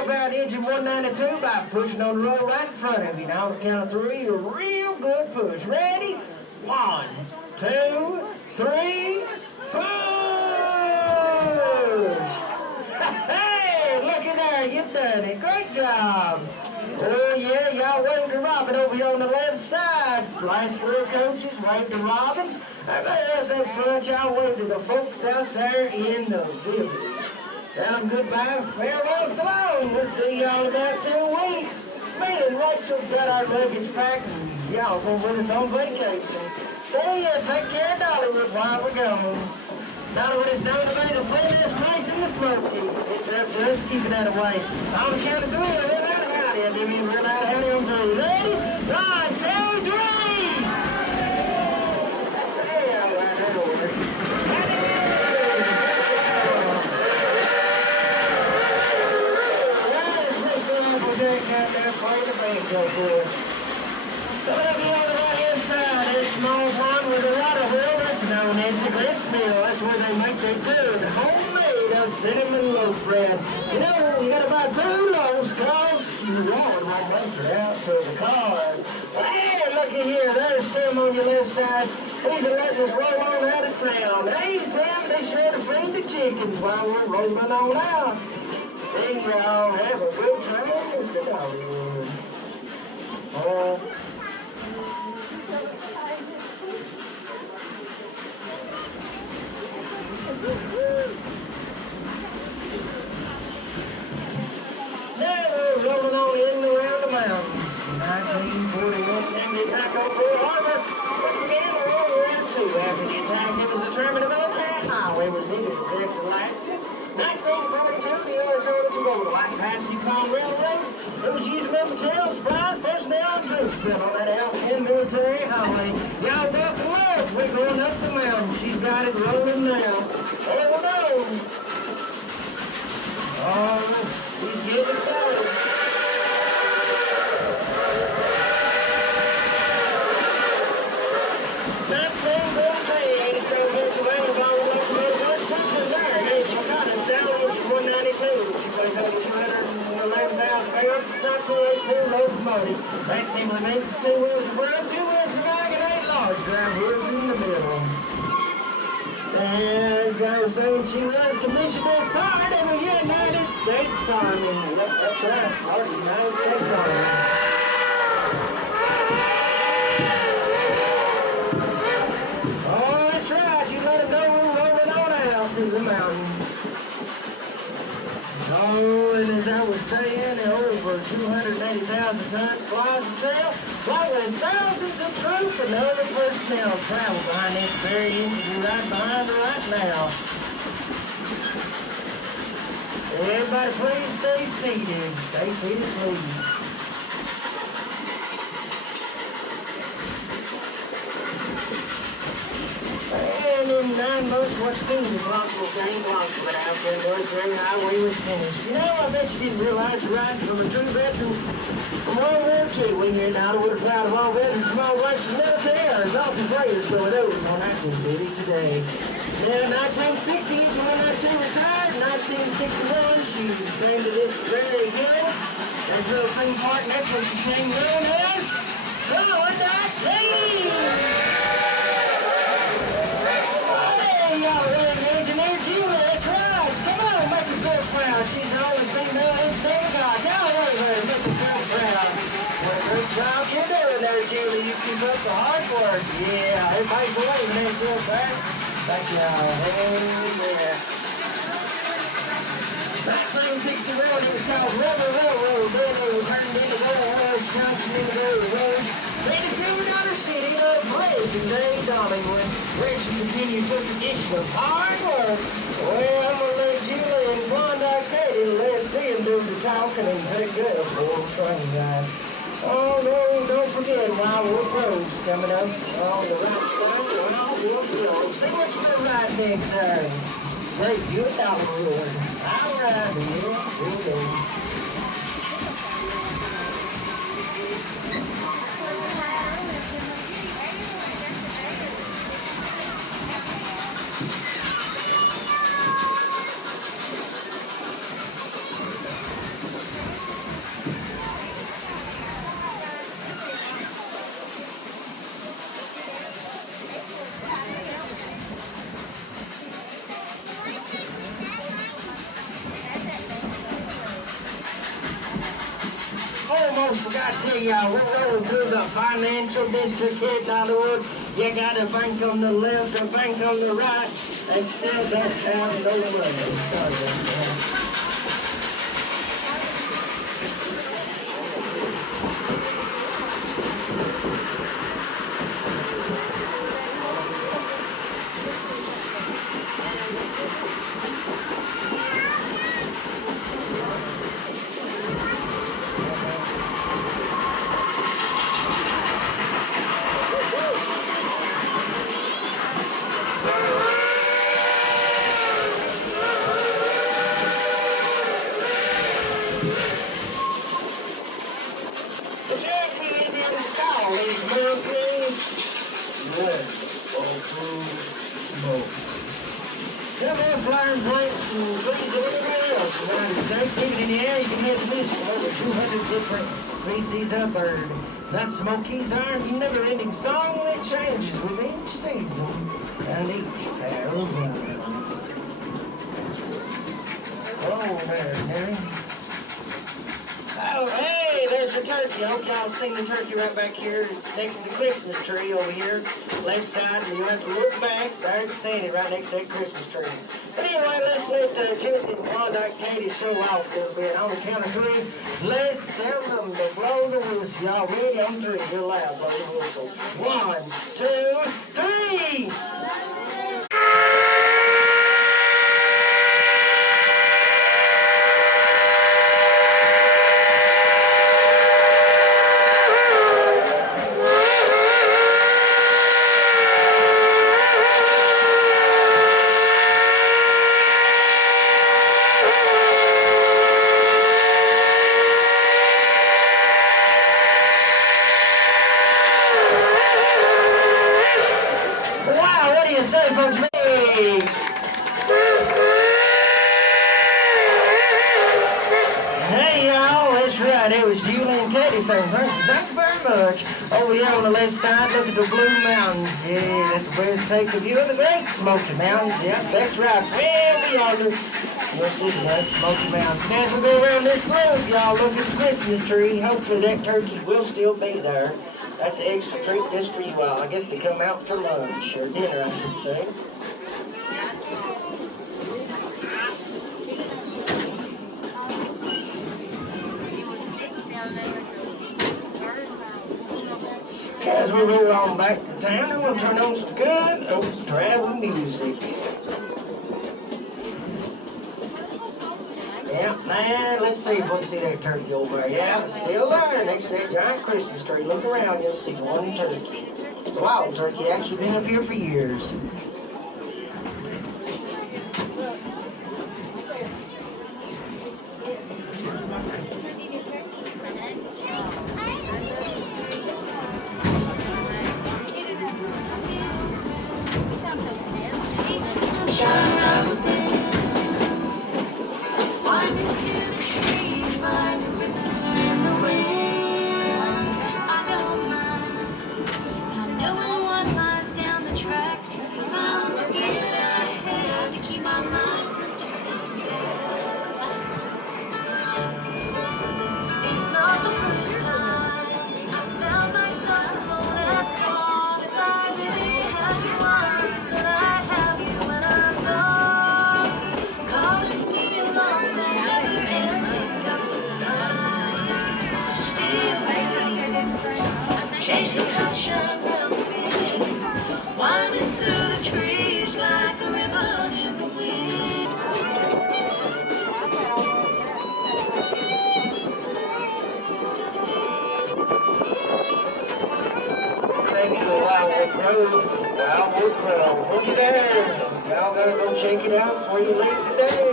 help out engine 192 by pushing on the road right in front of you. Now on the count of 3, a real good push. Ready? 1, 2, 3, push! Hey, looky there, you've done it. Great job. Oh yeah, y'all waved to Robin over here on the left side. Last 4 coaches waved to Robin. Everybody else up front, y'all waved to the folks out there in the village. Tell them goodbye, farewell, so long. We'll see y'all in about 2 weeks. Me and Rachel's got our luggage packed, and y'all go with us on vacation. See ya, take care of Dollywood while we're gone. Dollywood is known to be the cleanest place in the Smokies. It's up to us keeping that away. On the count of 3, we're out of howdy. I'll give you a real out of howdy on 3. Ready? 1, 2, 3! Yeah, right that order. Out there playing the banjo for us. So if you on the right-hand side, there's a small pond with a water wheel that's known as the grist mill. That's where they make their good homemade cinnamon loaf bread. You know, you gotta buy 2 loaves cause you want my bunker out to the car. Hey, looky here, there's Tim on your left side. He's letting us roll on out of town. Hey, Tim, they sure to feed the chickens while we're rolling on out. See y'all, have a good time to Dollywood. Now we're rolling on in and around the mountains. 1941 came the attack on Pearl Harbor, but began World War II. After the attack, it was determined a military highway was needed to direct Alaska. 1942, the U.S. ordered to go to White Pass Yukon Railroad. It was used to move material, supplies, personnel, and troops built on that Alpine military highway. Y'all got the left. We're going up the mountain. She's got it rolling now. There we go. Oh, he's getting excited. Locomotive. That simply means it's 2 wheels to run, 2 wheels to drag, and 8 large drive wheels in the middle. As I was saying, she was commissioned as part of the United States Army. Yep, that's right, part of the United States Army. Oh, that's right, you let them know we're rolling on out through the mountains. Oh, and as I was saying, over 280,000 tons flies and trail, with thousands of troops and other personnel travel behind this very engine right behind her right now. Everybody please stay seated. Stay seated, please. And in 9 months, what seemed impossible came close, but after the military highway was finished. You know, I bet you didn't realize you're riding from a true veteran from World War II. We here in Dollywood are proud of all veterans from all ranks of the military. There's lots of players going over on active duty today. In 1960, each one that two retired. 1961, she came to this very hill. That's a little thing part, and that's what she became known as Dollywood. Y'all really engineered you, that's right. Come on, make her feel proud. She's always been there, everything God. Y'all really make her feel proud. What a great job you're doing there, Julie. You keep up the hard work. Yeah, everybody's waving at you up there. Thank y'all. Hey, yeah. 1961, it was called Rubber Railroad. Then they were turned into Gold Rush Junction into Gold Rush. Then the $7 city of present-day Dollywood, where she continued her tradition of hard work. Well, I'm going to let Julie and Klondike Katie let them do the talking and take us for the train ride. Oh, no, don't forget Wildwood Road's coming up on the right side of Wildwood Road. See what you can ride next time. Take you a Dollywood. All right, yeah, here we go. almost forgot to tell y'all, we're rolling through the financial district here in Dollywood. You got a bank on the left, a bank on the right, and still don't have no money. Sorry about that. There are flying plants and trees everywhere else in the United States. Even in the air, you can hear the vision of over 200 different species of bird. The Smokies are a never-ending song that changes with each season and each pair of wings. Oh, there, Harry. Oh, hey, there's the turkey. I hope y'all seen the turkey right back here. It's next to the Christmas tree over here, left side, and you have to look back. There it's standing right next to that Christmas tree. But anyway, let's let Timothy and Klondike Katie show off a little bit. On the count of three, let's tell them to blow the whistle. Y'all ready? On three, real loud, blow the whistle. 1, 2, 3! Say, folks, me. Hey, y'all, that's right. It was Julie and Katie saying, thank you very much. Over here on the left side, look at the Blue Mountains. Yeah, that's where to take a view of the Great Smoky Mountains. Yep, that's right. Way yonder. You'll see the Great Smoky Mountains. And as we go around this loop, y'all look at the Christmas tree. Hopefully that turkey will still be there. That's an extra treat just for you all. I guess they come out for lunch, or dinner, I should say. As we move on back to town, I'm going to turn on some good old travel music. Yeah, now let's see if we can see that turkey over there. Yeah, it's still there next to that giant Christmas tree. Look around, you'll see one turkey. It's a wild turkey, actually been up here for years. Winding through the trees like a ribbon in the wind. Thank you, Dollywood Road, Dollywood Road. Boogie there. Y'all gotta go check it out before you leave today.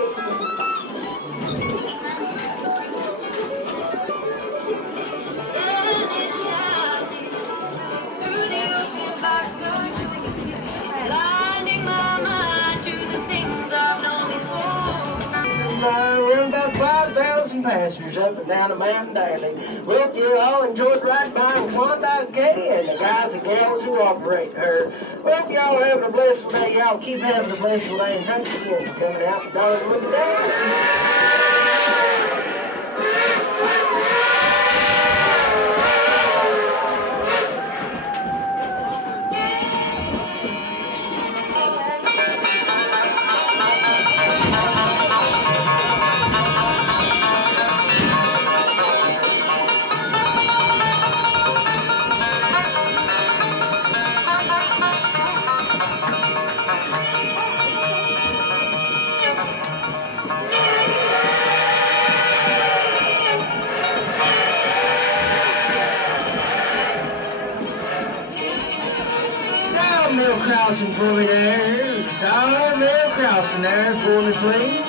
We're about 5,000 passengers up and down the mountain daily. We hope you all enjoyed riding behind Klondike Katie and the guys and gals who operate her. We hope y'all having a blissful day. Y'all keep having a blissful day. And thanks again for coming out to Dollywood today. crossing for me there. Sawmill crossing there for me, please.